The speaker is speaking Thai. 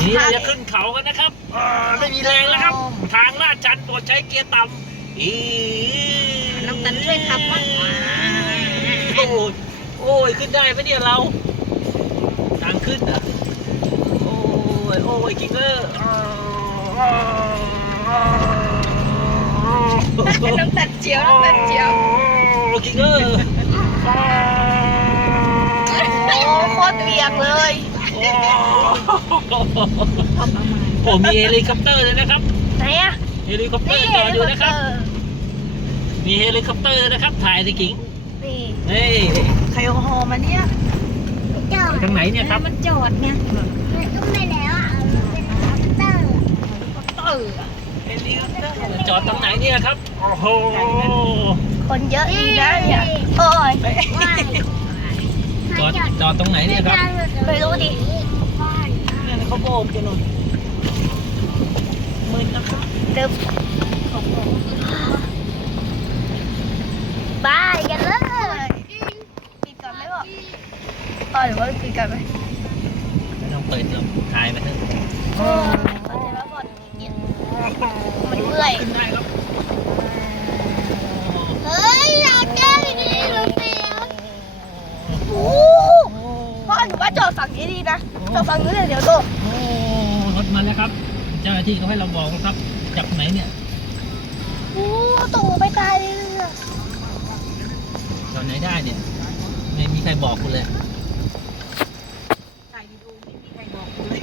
นี่เราจะขึ้นเขากันนะครับไม่มีแรงแล้วครับทางลาดชันโปรดใช้เกียร์ต่ำน้องตันช่วยขับมั้งโอ้ยขึ้นได้ไหมเนี่ยเราทางขึ้นอ่ะโอ้ยกิ๊กเกอร์น้องตันเจียวน้องตันเจียวกิ๊กเกอร์โอ้โคตรเปียกเลยผมมีเฮลิคอปเตอร์เลยนะครับไหนอะเฮลิคอปเตอร์จอดอยู่นะครับมีเฮลิคอปเตอร์นะครับถ่ายในกิ่งนี่เฮ้ยใครเอาฮอมาเนี่ยทางไหนเนี่ยครับมันจอดไงมันต้องไปแล้วอ่ะมันเป็นคอปเตอร์เฮลิคอปเตอร์จอดตรงไหนเนี่ยครับโอ้โหคนเยอะอีกนะเนี่ยโอ้ยจอดตรงไหนเนี่ยครับไม่รู้ดิเขาโบกอยู่นู่นมืดนะครับเติมบายกันเลยปิดก่อนไหมพ่อหรือว่าปิดก่อนไหมไม่ต้องเปิดหรอกถ่ายไปเถอะมันเมื่อยขึ้นได้ครับเฮ้ยเราเจออีกแล้วเปียก โอ้พ่อหนูว่าจอดฝั่งนี้ดีนะจอดฝั่งนู้นเลยเดี๋ยวโตรถมาแล้วครับเจ้าหน้าที่เขาให้เราบอกครับจากไหนเนี่ยโอ้ตู่ไปตายเลยจอดไหนได้เนี่ยไม่มีใครบอกคุณเลยถ่ายวิดีโอไม่มีใครบอกเลย